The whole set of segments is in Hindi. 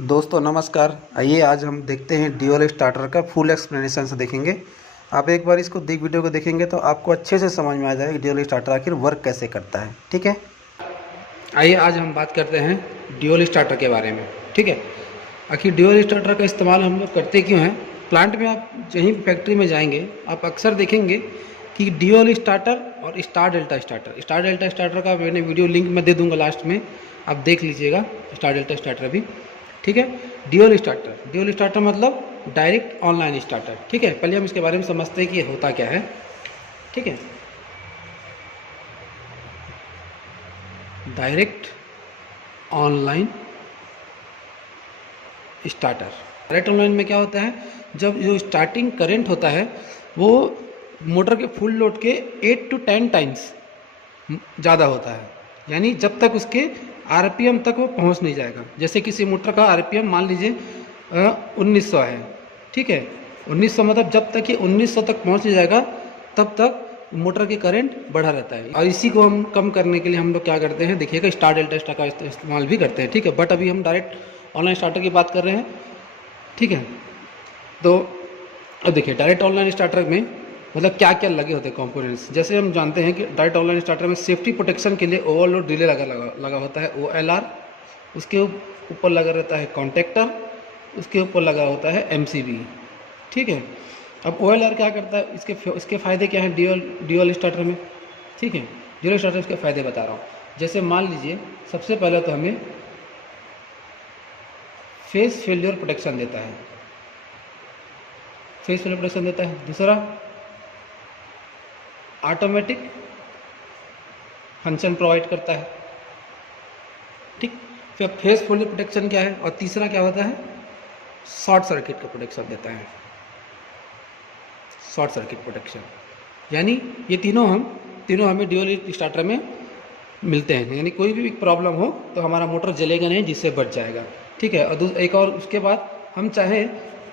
दोस्तों नमस्कार। आइए आज हम देखते हैं ड्यूल स्टार्टर का फुल एक्सप्लेनेशन से देखेंगे। आप एक बार इसको वीडियो को देखेंगे तो आपको अच्छे से समझ में आ जाएगा कि ड्यूल स्टार्टर आखिर वर्क कैसे करता है। ठीक है, आइए आज हम बात करते हैं ड्यूल स्टार्टर के बारे में। ठीक है, आखिर ड्यूल स्टार्टर का इस्तेमाल हम लोग करते क्यों हैं। प्लांट में आप यहीं फैक्ट्री में जाएंगे, आप अक्सर देखेंगे कि ड्यूल स्टार्टर और स्टार डेल्टा स्टार्टर का मैंने वीडियो लिंक में दे दूंगा लास्ट में, आप देख लीजिएगा स्टार डेल्टा स्टार्टर भी। ठीक है, ड्यूल स्टार्टर मतलब डायरेक्ट ऑनलाइन स्टार्टर। ठीक है, पहले हम इसके बारे में समझते हैं कि ये होता क्या है। ठीक है, direct online starter. Direct online में क्या होता है, जब जो स्टार्टिंग करंट होता है वो मोटर के फुल लोड के 8 to 10 टाइम्स ज़्यादा होता है, यानी जब तक उसके आरपीएम तक वो पहुंच नहीं जाएगा। जैसे किसी मोटर का आरपीएम मान लीजिए 1900 है। ठीक है, 1900 मतलब जब तक ये 1900 तक पहुंच नहीं जाएगा तब तक मोटर के करंट बढ़ा रहता है। और इसी को हम कम करने के लिए हम लोग क्या करते हैं, देखिएगा स्टार डेल्टा स्टार्टर का इस्तेमाल भी करते हैं। ठीक है, बट अभी हम डायरेक्ट ऑनलाइन स्टार्टर की बात कर रहे हैं। ठीक है, तो अब देखिए डायरेक्ट ऑनलाइन स्टार्टर में मतलब क्या क्या लगे होते हैं कंपोनेंट्स। जैसे हम जानते हैं कि डायरेक्ट ऑनलाइन स्टार्टर में सेफ्टी प्रोटेक्शन के लिए ओवरलोड रिले लगा होता है OLR, उसके ऊपर लगा रहता है कॉन्टेक्टर, उसके ऊपर लगा होता है MCB। ठीक है, अब OLR क्या करता है, इसके फ़ायदे क्या हैं ड्यूल स्टार्टर में। ठीक है, ड्यूल स्टार्टर इसके फ़ायदे बता रहा हूँ। जैसे मान लीजिए सबसे पहले तो हमें फेस फेलियर प्रोटेक्शन देता है, दूसरा ऑटोमेटिक फंक्शन प्रोवाइड करता है। ठीक, फिर फेस फेलियर प्रोटेक्शन क्या है, और तीसरा क्या होता है, शॉर्ट सर्किट का प्रोटेक्शन देता है, शॉर्ट सर्किट प्रोटेक्शन। यानी ये तीनों हमें ड्यूल स्टार्टर में मिलते हैं। यानी कोई भी प्रॉब्लम हो तो हमारा मोटर जलेगा नहीं, जिससे बच जाएगा। ठीक है, और एक और उसके बाद हम चाहें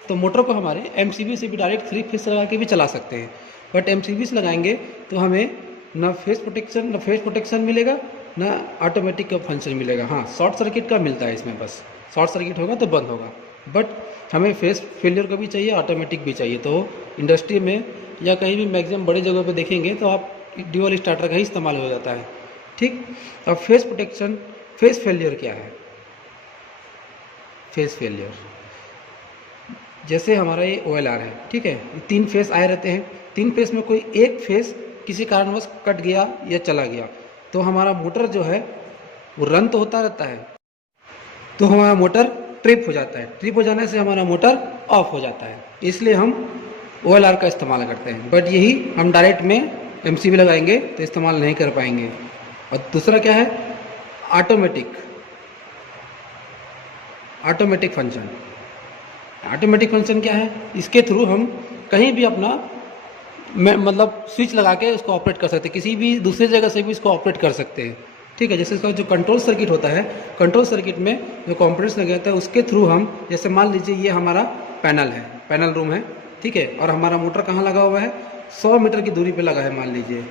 तो मोटर को हमारे MCB से भी डायरेक्ट 3 फेस लगा के भी चला सकते हैं। बट MCB से लगाएंगे तो हमें ना फेस प्रोटेक्शन मिलेगा, ना ऑटोमेटिक का फंक्शन मिलेगा। हाँ, शॉर्ट सर्किट का मिलता है इसमें, बस शॉर्ट सर्किट होगा तो बंद होगा। बट हमें फेस फेलियर का भी चाहिए, ऑटोमेटिक भी चाहिए। तो इंडस्ट्री में या कहीं भी मैक्सिमम बड़ी जगह पे देखेंगे तो आप ड्यूल स्टार्टर का ही इस्तेमाल हो जाता है। ठीक, अब फेस फेलियर क्या है। फेस फेलियर जैसे हमारा ये OLR है। ठीक है, 3 फेस आए रहते हैं, 3 फेस में कोई एक फेस किसी कारणवश कट गया या चला गया तो हमारा मोटर जो है वो रन तो होता रहता है, तो हमारा मोटर ट्रिप हो जाता है। ट्रिप हो जाने से हमारा मोटर ऑफ हो जाता है, इसलिए हम OLR का इस्तेमाल करते हैं। बट यही हम डायरेक्ट में MCB लगाएंगे तो इस्तेमाल नहीं कर पाएंगे। और दूसरा क्या है, ऑटोमेटिक फंक्शन। ऑटोमेटिक फंक्शन क्या है, इसके थ्रू हम कहीं भी अपना मतलब स्विच लगा के इसको ऑपरेट कर सकते हैं, किसी भी दूसरी जगह से भी इसको ऑपरेट कर सकते हैं। ठीक है, जैसे इसका जो कंट्रोल सर्किट होता है, कंट्रोल सर्किट में जो कंपोनेंट्स लगे होते हैं उसके थ्रू हम, जैसे मान लीजिए ये हमारा पैनल रूम है। ठीक है, और हमारा मोटर कहाँ लगा हुआ है, 100 मीटर की दूरी पर लगा है। मान लीजिए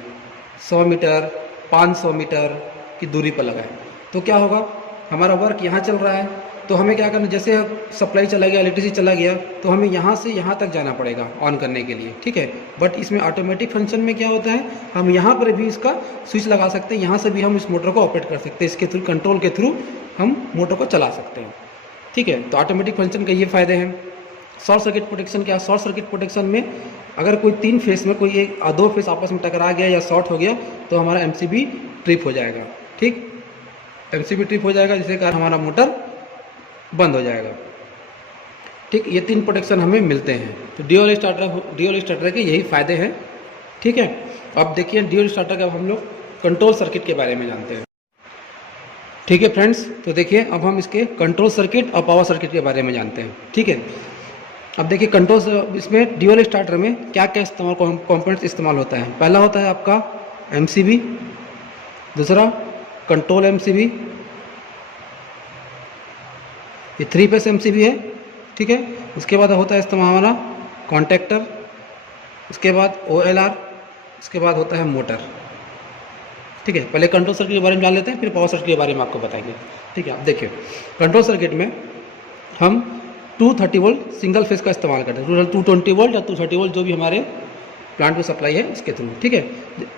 100 मीटर 500 मीटर की दूरी पर लगा है, तो क्या होगा, हमारा वर्क यहाँ चल रहा है तो हमें क्या करना, जैसे सप्लाई चला गया, इलेक्ट्रिसिटी चला गया तो हमें यहाँ से यहाँ तक जाना पड़ेगा ऑन करने के लिए। ठीक है, बट इसमें ऑटोमेटिक फंक्शन में क्या होता है, हम यहाँ पर भी इसका स्विच लगा सकते हैं, यहाँ से भी हम इस मोटर को ऑपरेट कर सकते हैं, इसके थ्रू कंट्रोल के थ्रू हम मोटर को चला सकते हैं। ठीक है, तो ऑटोमेटिक फंक्शन के ये फ़ायदे हैं। शॉर्ट सर्किट प्रोटेक्शन क्या, शॉर्ट सर्किट प्रोटेक्शन में अगर कोई 3 फेस में कोई 2 फेस आपस में टकरा गया या शॉर्ट हो गया तो हमारा MCB ट्रिप हो जाएगा। ठीक, MCB ट्रिप हो जाएगा, जिसके कारण हमारा मोटर बंद हो जाएगा। ठीक, ये 3 प्रोटेक्शन हमें मिलते हैं। तो ड्यूल स्टार्टर के यही फ़ायदे हैं। ठीक है, अब देखिए ड्यूल स्टार्टर का हम लोग कंट्रोल सर्किट के बारे में जानते हैं। ठीक है फ्रेंड्स, तो देखिए अब हम इसके कंट्रोल सर्किट और पावर सर्किट के बारे में जानते हैं। ठीक है, अब देखिए इसमें ड्यूल स्टार्टर में क्या क्या कंपोनेंट्स इस्तेमाल होता है। पहला होता है आपका MCB, दूसरा कंट्रोल MCB, ये 3 फेस MCB है। ठीक है, उसके बाद होता है इस्तेमाल हमारा कॉन्टेक्टर, उसके बाद OLR, उसके बाद होता है मोटर। ठीक है, पहले कंट्रोल सर्किट के बारे में जान लेते हैं, फिर पावर सर्किट के बारे में आपको बताएंगे। ठीक है, अब देखिए कंट्रोल सर्किट में हम 230 वोल्ट सिंगल फेस का इस्तेमाल करते हैं, 220 वोल्ट या 230 वोल्ट जो भी हमारे प्लांट में सप्लाई है इसके थ्रू। ठीक है,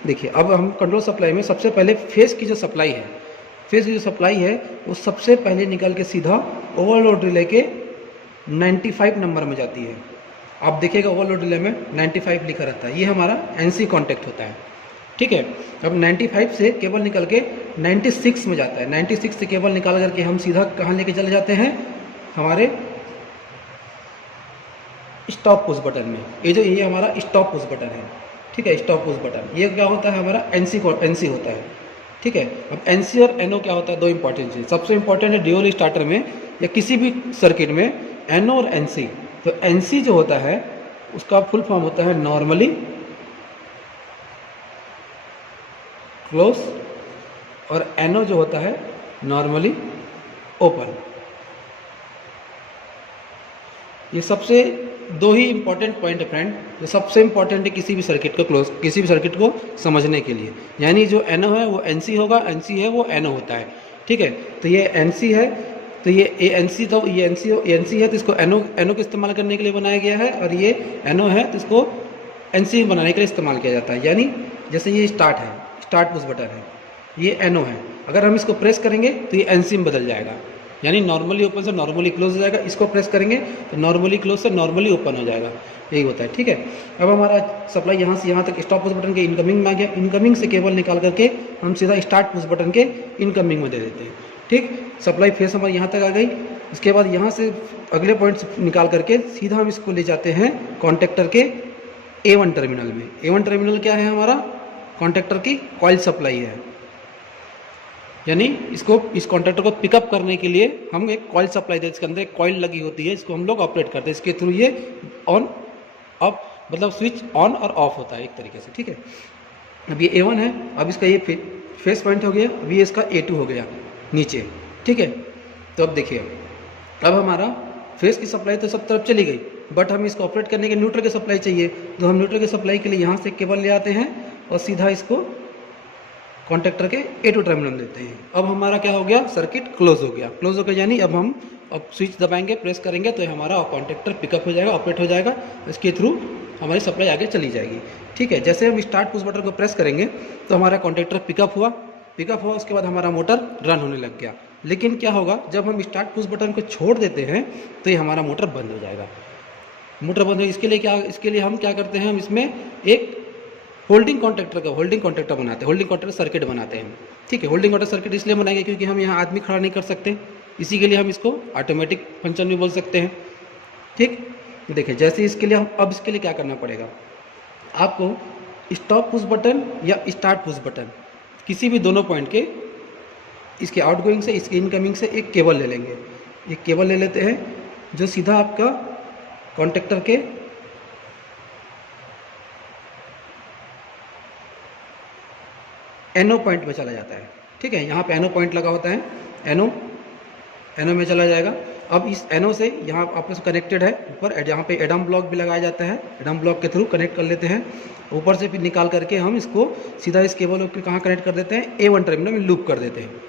देखिए अब हम कंट्रोल सप्लाई में सबसे पहले फेस की जो सप्लाई है, फेस की जो सप्लाई है वो सबसे पहले निकल के सीधा ओवरलोड रिले के 95 नंबर में जाती है। आप देखिएगा ओवरलोड रिले में 95 लिखा रहता है, ये हमारा एनसी कॉन्टैक्ट होता है। ठीक है, अब 95 से केबल निकल के 96 में जाता है। 96 से केबल निकाल करके हम सीधा कहाँ लेके चले जाते हैं, हमारे स्टॉप पुश बटन में। ये हमारा स्टॉप पुश बटन है। ठीक है, स्टॉप पुश बटन ये क्या होता है, हमारा एनसी होता है। ठीक है, अब एनसी और एनओ क्या होता है, दो इंपॉर्टेंट चीज़। सबसे इंपॉर्टेंट है ड्यूल स्टार्टर में या किसी भी सर्किट में एनओ और एनसी। तो एनसी जो होता है उसका फुल फॉर्म होता है नॉर्मली क्लोज, और एनओ जो होता है नॉर्मली ओपन। ये सबसे दो ही इंपॉर्टेंट पॉइंट है फ्रेंड, जो सबसे इंपॉर्टेंट है किसी भी सर्किट को किसी भी सर्किट को समझने के लिए। यानी जो एनओ है वो एनसी होगा, एनसी है वो एनओ होता है। ठीक है, तो ये एनसी है, तो ये एनसी है तो इसको एनओ के इस्तेमाल करने के लिए बनाया गया है, और ये एनओ है तो इसको एनसी बनाने के लिए इस्तेमाल किया जाता है। यानी जैसे ये स्टार्ट पुश बटन है, ये एनओ है, अगर हम इसको प्रेस करेंगे तो ये एनसी में बदल जाएगा, यानी नॉर्मली ओपन से नॉर्मली क्लोज हो जाएगा। इसको प्रेस करेंगे तो नॉर्मली क्लोज से नॉर्मली ओपन हो जाएगा, यही होता है। ठीक है, अब हमारा सप्लाई यहाँ से यहाँ तक स्टॉप पुश बटन के इनकमिंग में आ गया। इनकमिंग से केबल निकाल करके हम सीधा स्टार्ट पुश बटन के इनकमिंग में दे देते हैं। ठीक, सप्लाई फेस हमारी यहाँ तक आ गई। इसके बाद यहाँ से अगले पॉइंट निकाल करके सीधा हम इसको ले जाते हैं कॉन्टेक्टर के A1 टर्मिनल में। A1 टर्मिनल क्या है, हमारा कॉन्टेक्टर की कॉइल सप्लाई है। यानी इस कॉन्टेक्टर को पिकअप करने के लिए हम एक कॉइल सप्लाई देते हैं, इसके अंदर एक कॉइल लगी होती है, इसको हम लोग ऑपरेट करते हैं। इसके थ्रू ये ऑन ऑफ मतलब स्विच ऑन और ऑफ होता है एक तरीके से। ठीक है, अब ये A1 है, अब इसका ये फेस पॉइंट हो गया, अभी इसका A2 हो गया नीचे। ठीक है, तो अब देखिए अब हमारा फेस की सप्लाई तो सब तरफ चली गई, बट हम इसको ऑपरेट करने के न्यूट्रल की सप्लाई चाहिए। तो हम न्यूट्रल की सप्लाई के लिए यहाँ से केबल ले आते हैं और सीधा इसको कॉन्टेक्टर के A2 टर्मिनल देते हैं। अब हमारा क्या हो गया, सर्किट क्लोज हो गया, यानी अब स्विच दबाएंगे, प्रेस करेंगे तो हमारा कॉन्टेक्टर पिकअप हो जाएगा, ऑपरेट हो जाएगा, इसके थ्रू हमारी सप्लाई आगे चली जाएगी। ठीक है, जैसे हम स्टार्ट पुश बटन को प्रेस करेंगे तो हमारा कॉन्टेक्टर पिकअप हुआ, उसके बाद हमारा मोटर रन होने लग गया। लेकिन क्या होगा, जब हम स्टार्ट पुश बटन को छोड़ देते हैं तो ये हमारा मोटर बंद हो जाएगा। मोटर बंद हो, इसके लिए हम क्या करते हैं, हम इसमें एक होल्डिंग कॉन्टेक्टर बनाते हैं, होल्डिंग कॉन्टेक्टर सर्किट बनाते हैं। ठीक है, होल्डिंग कॉन्टेक्टर सर्किट इसलिए बनाएंगे क्योंकि हम यहाँ आदमी खड़ा नहीं कर सकते, इसी के लिए हम इसको ऑटोमेटिक फंक्शन भी बोल सकते हैं। ठीक, देखिए जैसे इसके लिए क्या करना पड़ेगा, आपको स्टॉप पुश बटन या स्टार्ट पुश बटन किसी भी दोनों पॉइंट के, इसके आउटगोइंग से इसके इनकमिंग से एक केबल ले लेंगे। एक केबल ले लेते हैं जो सीधा आपका कॉन्टेक्टर के एनओ पॉइंट में चला जाता है। ठीक है, यहाँ पे एनओ पॉइंट लगा होता है, एनओ में चला जाएगा। अब इस एनओ से यहाँ आपस कनेक्टेड है, ऊपर यहाँ पे एडम ब्लॉक भी लगाया जाता है, एडम ब्लॉक के थ्रू कनेक्ट कर लेते हैं। ऊपर से फिर निकाल करके हम इसको सीधा इस केबल को कहाँ कनेक्ट कर देते हैं, A1 टर्मिनल में लूप कर देते हैं।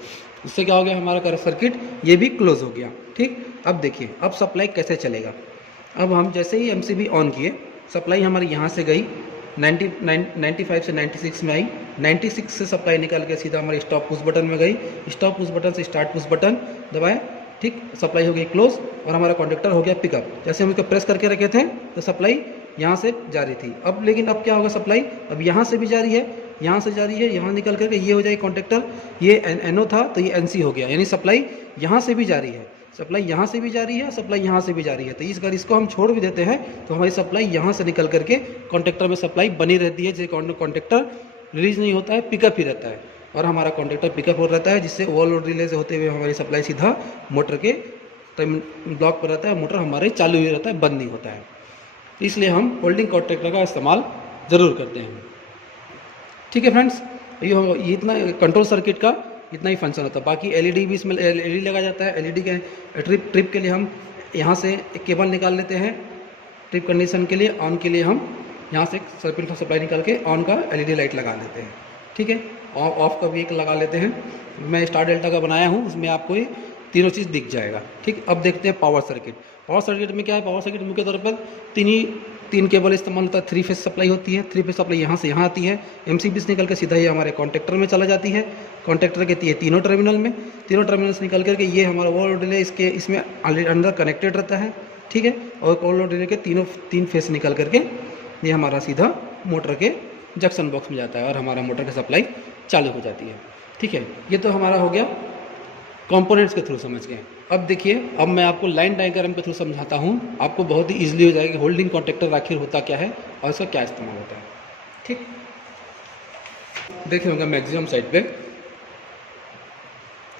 उससे क्या हो गया, हमारा सर्किट ये भी क्लोज हो गया। ठीक, अब देखिए अब सप्लाई कैसे चलेगा। अब हम जैसे ही MCB ऑन किए, सप्लाई हमारी यहाँ से गई 95 से 96 में आई, 96 से सप्लाई निकाल के सीधा हमारी स्टॉप पुश बटन में गई, स्टॉप पुश बटन से स्टार्ट पुश बटन दबाए। ठीक, सप्लाई हो गई क्लोज और हमारा कॉन्टेक्टर हो गया पिकअप। जैसे हम इसको प्रेस करके रखे थे तो सप्लाई यहाँ से जा रही थी। अब लेकिन अब क्या होगा, सप्लाई अब यहाँ से भी जा रही है, यहाँ से जा रही है, यहाँ निकल करके ये हो जाएगी कॉन्टेक्टर, ये NO था तो ये NC हो गया, यानी सप्लाई यहाँ से भी जा रही है, सप्लाई यहाँ से भी जा रही है, सप्लाई यहाँ से भी जा रही है। तो इस बार इसको हम छोड़ भी देते हैं तो हमारी सप्लाई यहाँ से निकल करके कॉन्टेक्टर में सप्लाई बनी रहती है, जैसे कॉन्टेक्टर रिलीज नहीं होता है, पिकअप ही रहता है और हमारा कॉन्टेक्टर पिकअप हो रहता है, जिससे ओवरलोड रिले से होते हुए हमारी सप्लाई सीधा मोटर के ब्लॉक पर रहता है, मोटर हमारे चालू ही रहता है, बंद नहीं होता है। इसलिए हम होल्डिंग कॉन्टेक्टर का इस्तेमाल ज़रूर करते हैं। ठीक है फ्रेंड्स, ये इतना कंट्रोल सर्किट का इतना ही फंक्शन होता है। बाकी एलईडी भी इसमें एलईडी लगा जाता है। एलईडी के ट्रिप के लिए हम यहाँ से एक केबल निकाल लेते हैं, ट्रिप कंडीशन के लिए, ऑन के लिए हम यहाँ से सर्किट सप्लाई निकाल के ऑन का एलईडी लाइट लगा लेते हैं। ठीक है, ऑफ का भी एक लगा लेते हैं। मैं स्टार डेल्टा का बनाया हूँ, उसमें आपको तीनों चीज़ दिख जाएगा। ठीक, अब देखते हैं पावर सर्किट। पावर सर्किट में क्या है, पावर सर्किट मुख्य तौर पर तीन केबल इस्तेमाल होता है। 3 फेज सप्लाई होती है, 3 फेज सप्लाई यहाँ से यहाँ आती है, एमसीबी से निकल के सीधा ये हमारे कॉन्टेक्टर में चला जाती है। कॉन्टेक्टर के तीनों टर्मिनल में, तीनों टर्मिनल से निकल करके ये हमारा ओवरलोड रिले इसमें अंदर कनेक्टेड रहता है। ठीक है, और ओवरलोड रिले के तीन फेज निकल करके ये हमारा सीधा मोटर के जंक्शन बॉक्स में जाता है और हमारा मोटर की सप्लाई चालू हो जाती है। ठीक है, ये तो हमारा हो गया कंपोनेंट्स के थ्रू समझ गए। अब देखिए, अब मैं आपको लाइन डायग्राम के थ्रू समझाता हूँ, आपको बहुत ही ईजिली हो जाएगा कि होल्डिंग कॉन्टेक्टर आखिर होता क्या है और इसका क्या इस्तेमाल होता है। ठीक, देखिए होगा मैक्सिमम साइड पे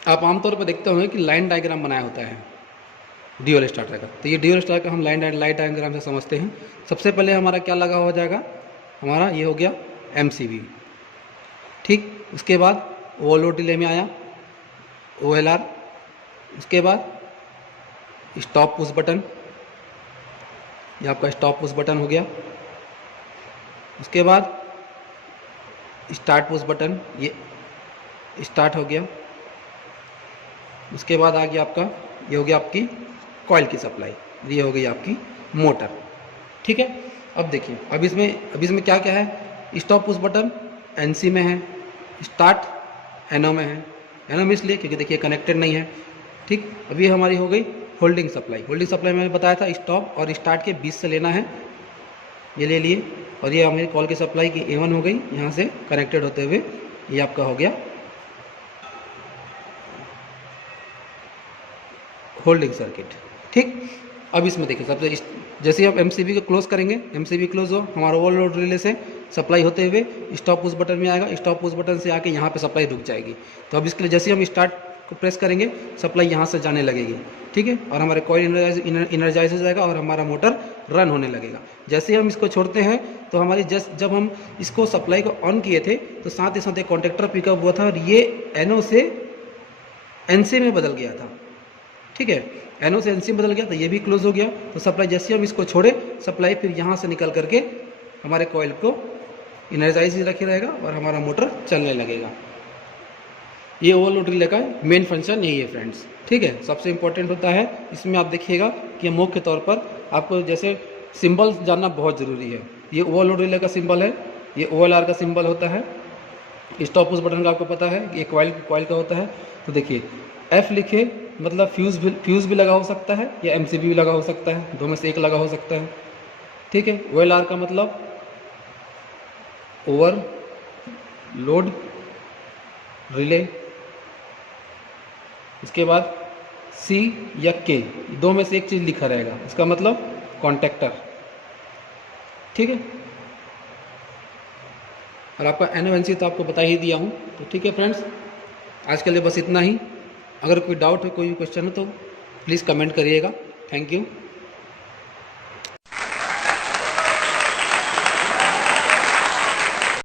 आप आमतौर पर देखते होंगे कि लाइन डायग्राम बनाया होता है ड्यूअल स्टार्टर का। तो ये ड्यूअल स्टार्टर का हम लाइन डायग्राम से समझते हैं। सबसे पहले हमारा क्या लगा हो जाएगा, हमारा ये हो गया एमसीबी। ठीक, उसके बाद ओवरलोड डिले में आया OLR, उसके बाद स्टॉप पुश बटन, ये आपका स्टॉप पुश बटन हो गया। उसके बाद स्टार्ट पुश बटन, ये स्टार्ट हो गया। उसके बाद आ गया आपका, ये हो गया आपकी कॉइल की सप्लाई, ये हो गई आपकी मोटर। ठीक है, अब देखिए, अब इसमें क्या क्या है, स्टॉप पुश बटन NC में है, स्टार्ट NO में है। NO में इसलिए क्योंकि देखिए कनेक्टेड नहीं है। ठीक, अभी हमारी हो गई होल्डिंग सप्लाई। होल्डिंग सप्लाई मैंने बताया था स्टॉप और स्टार्ट के बीच से लेना है, ये ले लिए। और ये हमारी कॉल की सप्लाई की A1 हो गई, यहाँ से कनेक्टेड होते हुए ये आपका हो गया होल्डिंग सर्किट। ठीक, अब इसमें देखिए सबसे जैसे हम एमसीबी को क्लोज करेंगे, एमसीबी क्लोज हो, हमारा ओवरलोड रिले से सप्लाई होते हुए स्टॉप पुश बटन में आएगा, स्टॉप पुश बटन से आके यहाँ पे सप्लाई रुक जाएगी। तो अब इसके लिए जैसे हम स्टार्ट को प्रेस करेंगे सप्लाई यहाँ से जाने लगेगी। ठीक है, और हमारे कॉइल इनर्जाइज हो जाएगा और हमारा मोटर रन होने लगेगा। जैसे हम इसको छोड़ते हैं तो हमारी जब हम इसको सप्लाई को ऑन किए थे तो साथ ही साथ एक कॉन्टेक्टर पिकअप हुआ था और ये NO से NC में बदल गया था। ठीक है, NO से NC में बदल गया तो ये भी क्लोज हो गया। तो सप्लाई जैसे हम इसको छोड़े, सप्लाई फिर यहाँ से निकल करके हमारे कॉइल को इनर्जाइज ही रखे रहेगा और हमारा मोटर चलने लगेगा। ये ओवरलोड रिले का मेन फंक्शन यही है फ्रेंड्स। ठीक है, सबसे इंपॉर्टेंट होता है इसमें, आप देखिएगा कि मुख्य तौर पर आपको जैसे सिंबल जानना बहुत ज़रूरी है। ये ओवरलोड रिले का सिंबल है, ये OLR का सिंबल होता है, स्टॉप पुश बटन का आपको पता है, ये कॉइल का होता है। तो देखिए F लिखे मतलब फ्यूज़ भी लगा हो सकता है या MCB भी लगा हो सकता है, दो में से एक लगा हो सकता है। ठीक है, OLR का मतलब ओवरलोड रिले। इसके बाद C या K, दो में से एक चीज़ लिखा रहेगा, इसका मतलब कॉन्टेक्टर। ठीक है, और आपका NO NC तो आपको बता ही दिया हूँ। तो ठीक है फ्रेंड्स, आज के लिए बस इतना ही। अगर कोई डाउट है, कोई भी क्वेश्चन हो तो प्लीज़ कमेंट करिएगा। Thank you.